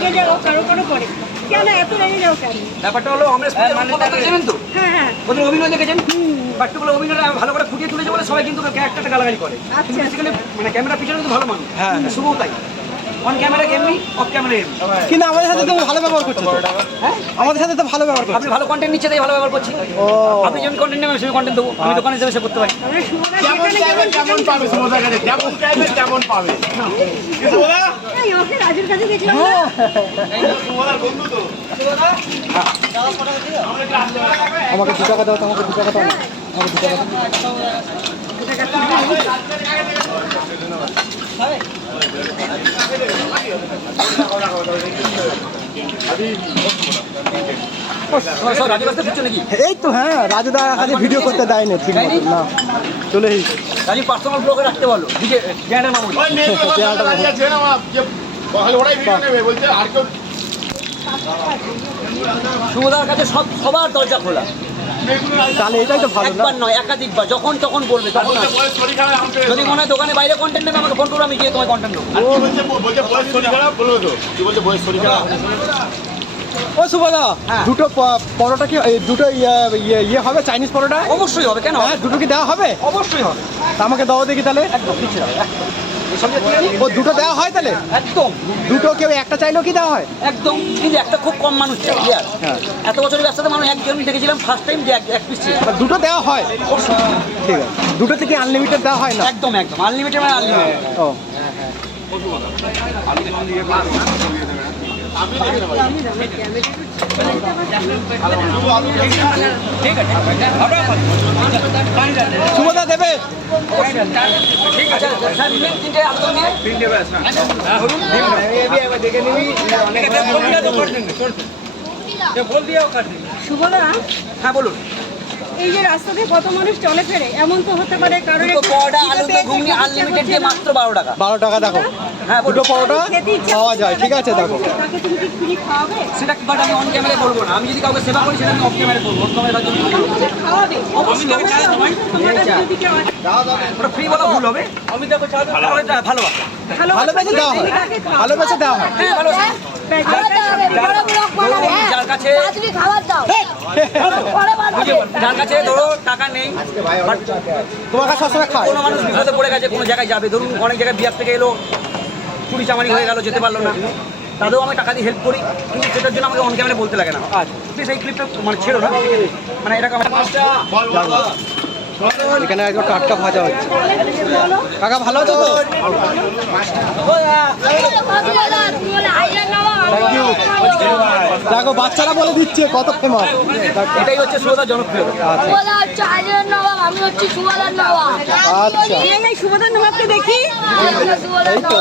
রেগে যাও কারো কারো পরে, কেন এত রেগে যাও কেন? ব্যাপারটা হলো আমরা দেখেছেন তো, হ্যাঁ ওদের অভিনয় দেখেছেন, বাট্টুগুলো অভিনয়টা ভালো করে ফুটিয়ে তুলেছে বলে সবাই কিন্তু ক্যারেক্টারটা গালাগালি করে। আচ্ছা। বেসিক্যালি মানে ক্যামেরা পিছনে কিন্তু ভালো মানুষ, শুভও তাই, অন ক্যামেরা এমনি, অফ ক্যামেরা এমনি। কিন্তু আমাদের সাথে তো ভালো ব্যবহার করছে তো। হ্যাঁ, আমাদের সাথে তো ভালো ব্যবহার করছে। আপনি ভালো কন্টেন্ট নিচ্ছে তাই ভালো ব্যবহার করছি। আপনি যেমন কন্টেন্ট নেবেন সেই কন্টেন্ট দেবো, আমি দোকানে হিসেবে সে করতে পারি। আমরা সুমনা কেমন চাইবেন কেমন পাবে সুমদার কাছে, কেমন চাইবেন কেমন পাবে। এই ওকে রাজুর কাছে দেখলাম না। সুমদার বন্ধু তো। আমাকে 2 টাকা দাও তো, আমাকে 2 টাকা দাও, আমাকে 2 টাকা দাও। সব রাজু রাস্তা ফিরছো নাকি? এই তো হ্যাঁ, রাজুদা কাছে ভিডিও করতে দেয়নি ঠিক মতো না, চলে এসেছি। রাজু পার্সোনাল ব্লগে রাখতে বলো, দিকে গ্যান্ডের মামুনি। ওই মেয়ে কথা দাঁড়িয়ে আছে না মা, যে বহাল ওরাই ভিডিও নেবে বলতে আর কেউ শুভদার কাছে সবার দরজা খোলা, তাহলে এটাই তো ভালো না? একবার নয় একাধিকবার, যখন তখন বলবে তখন আসবে। বয়স শরীর খারাপ আমাকে যদি মনে হয় দোকানে বাইরে কন্টেন্ট নেবে আমাকে ফোন করো, আমি গিয়ে তোমার কন্টেন্ট দেবো। ও বলছে বয়স শরীর খারাপ বলবো তো, কি বলছে বয়স শরীর খারাপ। ও সুবদা, হ্যাঁ। দুটো পরোটা কি এই দুটো ইয়ে হবে, চাইনিজ পরোটা? অবশ্যই হবে, কেন? হ্যাঁ, দুটো কি দেওয়া হবে? অবশ্যই হবে, তা আমাকে দাও দেখি তাহলে। একদম পিছিয়ে যাবে, একদম। এসব যে তুলে নিই, ও দুটো দেওয়া হয় তাহলে? একদম দুটো কেউ একটা চাইলেও কি দেওয়া হয়? একদম, কিন্তু একটা খুব কম মানুষ চাই। হ্যাঁ। এত বছরের ব্যবসাতে মানুষ একজন দেখেছিলাম ফার্স্ট টাইম যে এক পিস ছিল। তা দুটো দেওয়া হয়? ঠিক আছে, দুটো থেকে আনলিমিটেড দেওয়া হয় না? একদম একদম আনলিমিটেড, মানে আনলিমিটেড। ও ঠিক আছে, সুবদা দেবে? ঠিক আছে স্যার, দিলেন তিনটে আলুদম দিয়ে। শুভদা, হ্যাঁ বলুন। এই যে রাস্তাতে কত মানুষ চলে ফেরে, এমন তো হতে পারে কারোর দুটো একটু পরোটা খিদে আলুদম পেয়েছে, ঘুগনি খেতে আনলিমিটেড দিয়ে চাচ্ছে না। মাত্র 12 টাকা। 12 টাকা দেখো, হ্যাঁ দুটো বলুন। পরোটা খেতে ইচ্ছা পাওয়া করছে, যায়, ঠিক আছে দেখো। তাকে তুমি কি ফ্রি খাওয়াবে? সেটা বাট আমি অন ক্যামেরায় বলবো না, আমি যদি কাউকে সেবা করি সেটা আমি অফ ক্যামেরায় করবো, অফ ক্যামেরায় জন্য খাওয়াবে অবশ্যই তোমার কাছে যদি কেউ আসে, ওটা ফ্রি বলা ভুল হবে। আমি দেখো ভালোবাসা, ভালোবেসে দেওয়া হয়, ভালোবেসে দেওয়া হয়। হ্যাঁ ভালোবাসা। যার কাছে যার কাছে ধরো টাকা নেই, বাট তোমার কাছে সবসময় খায়? কোনো মানুষ বিপদে পড়ে গেছে, কোনো জায়গায় যাবে, ধরুন অনেক জায়গায় বিয়ার থেকে এলো, চুরি চামারি হয়ে গেল, যেতে পারলো না, তাদেরও আমি টাকা দিয়ে হেল্প করি, কিন্তু সেটার জন্য আমাকে অন ক্যামেরা বলতে লাগে না। প্লিজ এই ক্লিপটা মানে ছেড়ো না, মানে এটাকে এখানে একদম টাটকা ভাজা হচ্ছে। কাকা ভালো আছো তো? দেখো বাচ্চারা বলে দিচ্ছে কত ফেমাস। এটাই হচ্ছে শুভদার জনপ্রিয়তা। আমি হচ্ছি সুবাদার নবাব। আচ্ছা, এই শুভদার নবাবকে দেখি। এই তো।